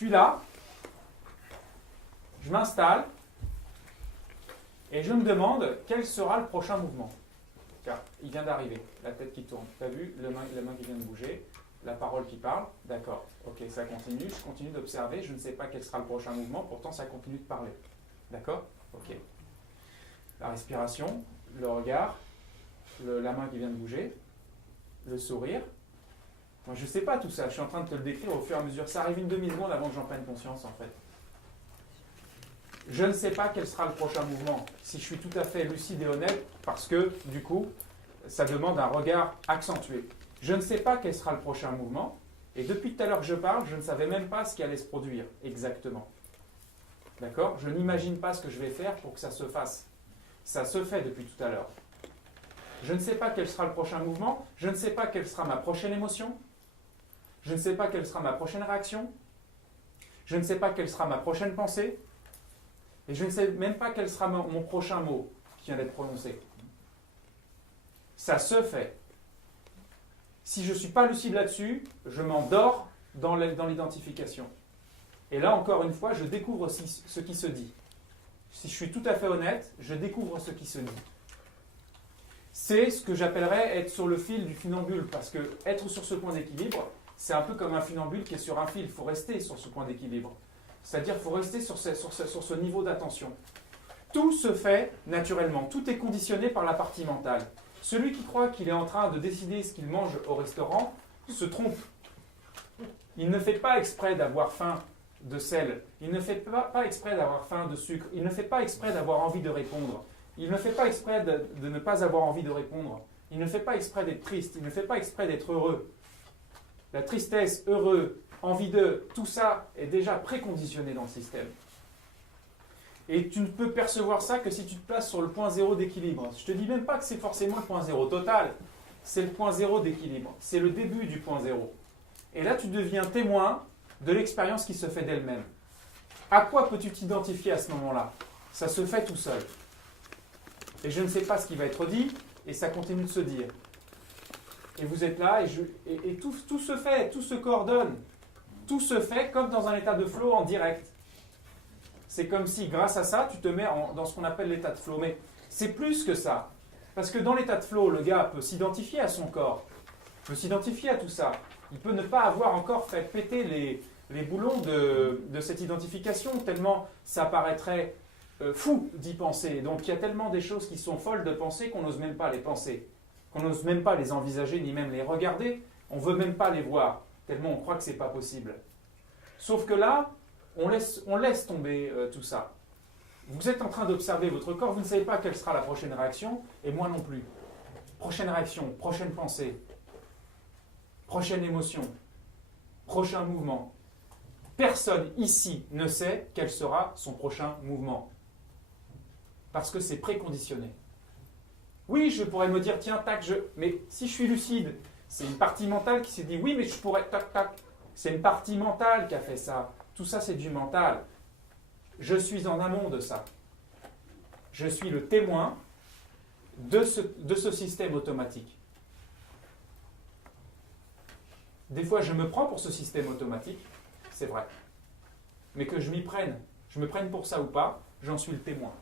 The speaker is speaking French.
suis là, je m'installe, et je me demande quel sera le prochain mouvement. Car il vient d'arriver, la tête qui tourne. Tu as vu, la main qui vient de bouger, la parole qui parle, d'accord. Ok, ça continue, je continue d'observer, je ne sais pas quel sera le prochain mouvement, pourtant ça continue de parler. D'accord? Ok. La respiration, le regard, la main qui vient de bouger, le sourire. Moi, je ne sais pas tout ça, je suis en train de te le décrire au fur et à mesure. Ça arrive une demi-seconde avant que j'en prenne conscience, en fait. Je ne sais pas quel sera le prochain mouvement, si je suis tout à fait lucide et honnête, parce que, du coup, ça demande un regard accentué. Je ne sais pas quel sera le prochain mouvement, et depuis tout à l'heure que je parle, je ne savais même pas ce qui allait se produire, exactement. D'accord? Je n'imagine pas ce que je vais faire pour que ça se fasse. Ça se fait depuis tout à l'heure. Je ne sais pas quel sera le prochain mouvement, je ne sais pas quelle sera ma prochaine émotion, je ne sais pas quelle sera ma prochaine réaction, je ne sais pas quelle sera ma prochaine pensée, et je ne sais même pas quel sera mon prochain mot qui vient d'être prononcé. Ça se fait. Si je ne suis pas lucide là-dessus, je m'endors dans l'identification. Et là, encore une fois, je découvre ce qui se dit. Si je suis tout à fait honnête, je découvre ce qui se dit. C'est ce que j'appellerais être sur le fil du funambule, parce que être sur ce point d'équilibre, c'est un peu comme un funambule qui est sur un fil. Il faut rester sur ce point d'équilibre. C'est-à-dire qu'il faut rester sur ce niveau d'attention. Tout se fait naturellement. Tout est conditionné par la partie mentale. Celui qui croit qu'il est en train de décider ce qu'il mange au restaurant se trompe. Il ne fait pas exprès d'avoir faim de sel. Il ne fait pas exprès d'avoir faim de sucre. Il ne fait pas exprès d'avoir envie de répondre. Il ne fait pas exprès de ne pas avoir envie de répondre. Il ne fait pas exprès d'être triste. Il ne fait pas exprès d'être heureux. La tristesse, heureux, envie de, tout ça est déjà préconditionné dans le système. Et tu ne peux percevoir ça que si tu te places sur le point zéro d'équilibre. Je ne te dis même pas que c'est forcément le point zéro total. C'est le point zéro d'équilibre. C'est le début du point zéro. Et là, tu deviens témoin de l'expérience qui se fait d'elle-même. À quoi peux-tu t'identifier à ce moment-là? Ça se fait tout seul. Et je ne sais pas ce qui va être dit, et ça continue de se dire. Et vous êtes là, et tout se fait, tout se coordonne. Tout se fait comme dans un état de flow en direct. C'est comme si, grâce à ça, tu te mets dans ce qu'on appelle l'état de flow. Mais c'est plus que ça. Parce que dans l'état de flow, le gars peut s'identifier à son corps, peut s'identifier à tout ça. Il peut ne pas avoir encore fait péter les boulons de cette identification, tellement ça paraîtrait fou d'y penser. Donc il y a tellement des choses qui sont folles de penser qu'on n'ose même pas les penser, qu'on n'ose même pas les envisager, ni même les regarder. On ne veut même pas les voir, tellement on croit que ce n'est pas possible. Sauf que là, on laisse tomber tout ça. Vous êtes en train d'observer votre corps, vous ne savez pas quelle sera la prochaine réaction, et moi non plus. Prochaine réaction, prochaine pensée, prochaine émotion, prochain mouvement. Personne ici ne sait quel sera son prochain mouvement. Parce que c'est préconditionné. Oui, je pourrais me dire, tiens, tac, mais si je suis lucide, c'est une partie mentale qui s'est dit, oui, mais je pourrais, tac, tac. C'est une partie mentale qui a fait ça. Tout ça, c'est du mental. Je suis en amont de ça. Je suis le témoin de ce système automatique. Des fois, je me prends pour ce système automatique, c'est vrai. Mais que je me prenne pour ça ou pas, j'en suis le témoin.